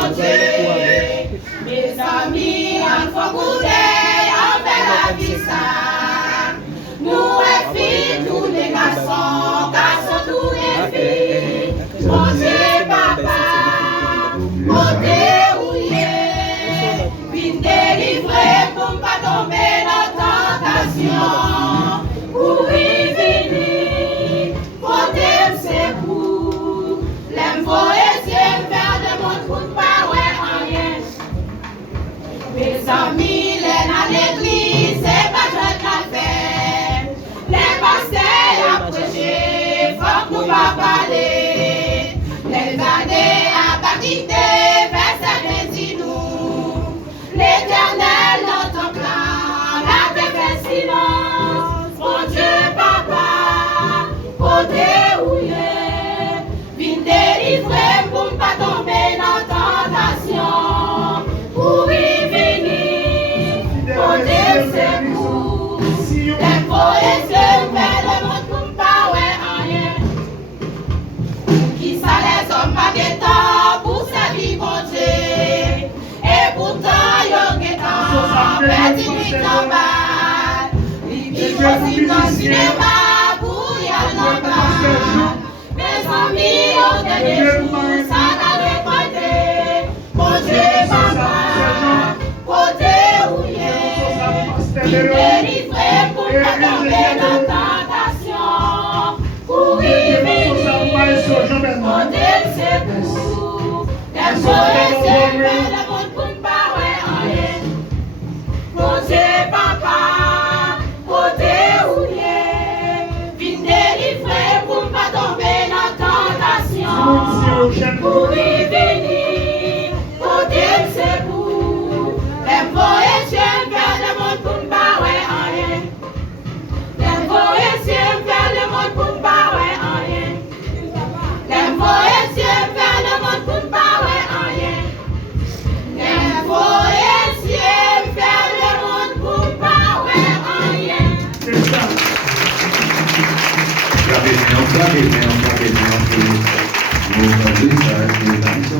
bon Dieu. Mes amis, en faut goûter, en fait la vie ça. Nous, les filles, tous les garçons tous les filles. Bon Dieu, papa, côté où il est. Vite délivré pour ne pas tomber dans la tentation. Pour y venir, côté c'est pour. L'aime poésie, faire de mon trou de pas ouais rien. Mes amis, les à l'église, c'est pas je t'en fais. Les pasteurs à prêcher, faut que nous pas parler. Les années à pas quitter, verset 20 nous. L'éternel n'entend pas, la terre fait silence. Mon Dieu, papa, côté où il est, viens délivrer pour ne pas tomber dans la tentation. Pour y venir, côté c'est vous. Les poésies fait le monde pour pas ouais rien. Qui ça les hommes pas de temps pour servir bon Dieu. Et pourtant yon get temps, petit lui en bas. Lui aussi dans le cinéma pour y aller en bas. Mes amis au dernier jour.